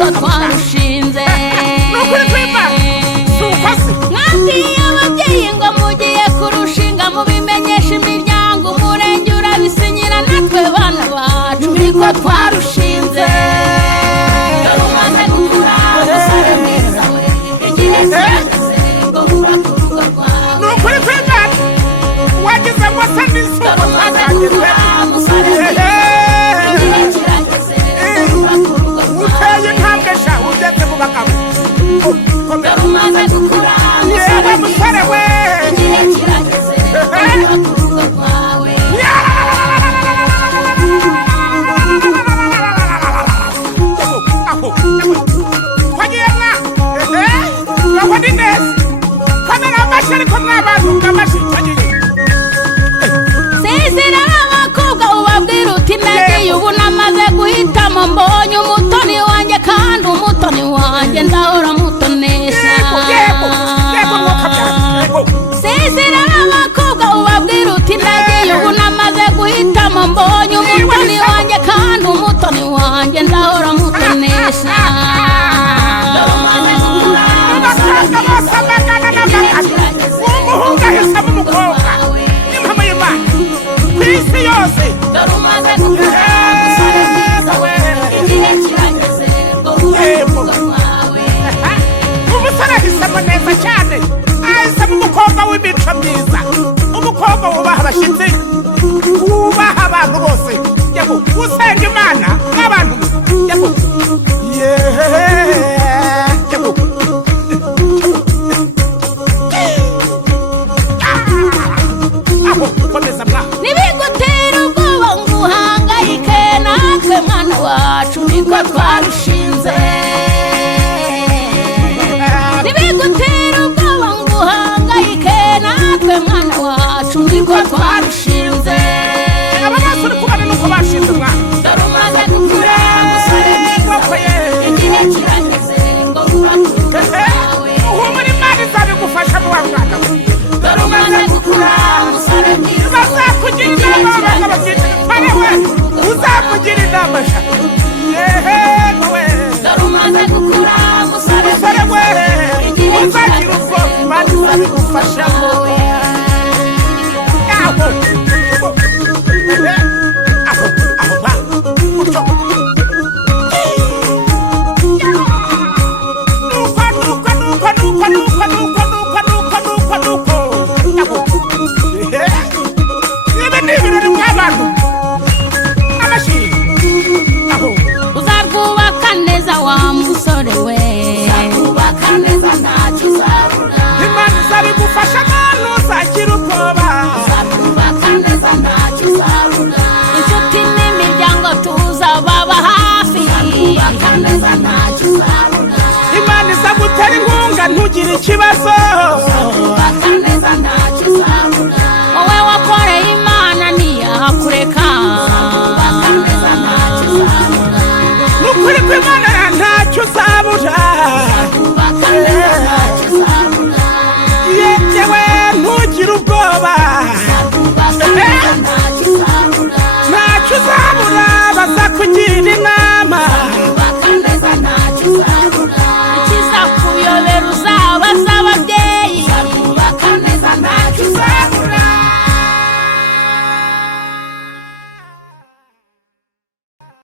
niko twarushinze nukuri kwima sukasi mwabwiye ababyeyi ngo mugiye kurushinga mubimenyesha imiryango umurenge urabisinyira natwe bana bacu niko twarushinze umaze gukura umusore mwiza we igihe kirageze ngo wubake urugo rwawe nukuri kwima wagize ngo se n'isuku utagagirwe umusore mwiza igihe kirageze ngo wubake urugo rwawe uteye intambwe sha ugeze mu bagabo umaze gukura umusore we igihe kirageze ngo wubake urugo rwawe twagiye mwa urabona ineza kamera amashyi ariko mwabantu amashyi twagiye sezera abakobwa ubabwira uti nagiye ubu namaze guhitamo mbonye umutoni wanjye kandi umutoni wanjye ndahora mutonesha sezera abakobwa ubabwira uti nagiye ubu namaze guhitamo mbonye umutoni wanjye kandi umutoni wanjye ndahora mutonesha umuhungu ahisamo umukobwa n'impamo y'Imana ku isi yose umaze gukura umusore mwiza we igihe kirageze ngo wubake urugo rwawe umusore ahisemo neza cyane ahisemo umukobwa w'imico myiza umukobwa wubaha abashyitsi wubaha abantu bose yego usenga Imana nk'abantu yego yego aho komeza mwa nibigutera ubwoba ngo uhangayike natwe mwana wacu niko twarushinze nibigutera ubwoba ngo uhangayike natwe mwana wacu niko twarushinze aba bose uri kubona nuko bashinze mwana dore umaze gukura umusore mwiza we igihe kirageze ngo wubake urugo rwawe uhumura Imana izabigufasha mu wa mwana we dore umaze gukura umusore mwiza we bazakugira inama abagabo byinshi tware we uzakugira inama sha we dore umaze gukura umusore umusore we uzagira ubwoba Imana izabigufashamo aho aho ba utyo uzarwubaka neza wa musore we uzarwubaka neza ntacyo uzabura Imana izabigufasha none uzagira ubwoba uzarwubaka neza ntacyo uzabura inshuti n'imiryango tuzababa hafi uzarwubaka neza ntacyo uzabura Imana izagutera inkunga ntugire ikibazo uzarwubaka neza ntacyo uzabura wowe wakoreye Imana ntiyakureka uzarwubaka neza ntacyo uzabura nukuri kw'Imana